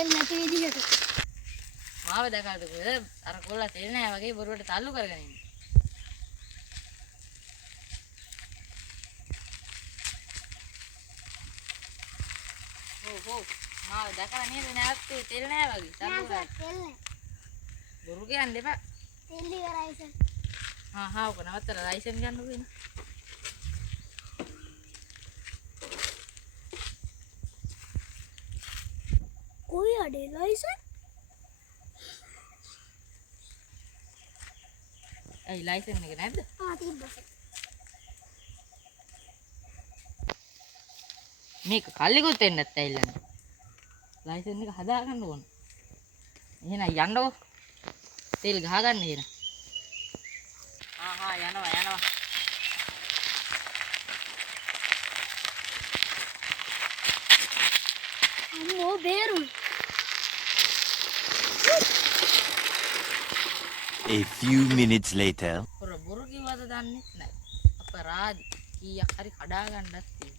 තෙල් නැති විදිහට. මාව දැකලාද කොහෙද අර කොල්ලා තෙල් නැහැ වගේ බොරුවට තල්ලු කරගෙන ඉන්නේ. ඔව් මාව දැකලා නේද නැවත්තේ තෙල් නැහැ වගේ තල්ලු කරා. තෙල් නැහැ. බොරු කියන්න එපා. තෙල් ඉවරයි සර්. හා ඔක නවත්තලා ලයිසන් ගන්නකෝ එන්න. කොයි අඩේ ලයිසන්? ඇයි ලයිසන් එක නැද්ද? තිබ්බා. මේක කල්ලිකුත් එන්නත් ඇවිල්ලා නැහැ. ලයිසන් එක හදා ගන්න ඕන. එහෙනම් යන්නකෝ. තෙල් ගහ ගන්න එහෙනම්. යනවා. අම්මෝ බේරුණ. A few minutes later. බොරු කිව්වද දන්නේ නැහැ. අපරාධි. කීයක් හරි කඩා ගන්නත් තියෙනවා.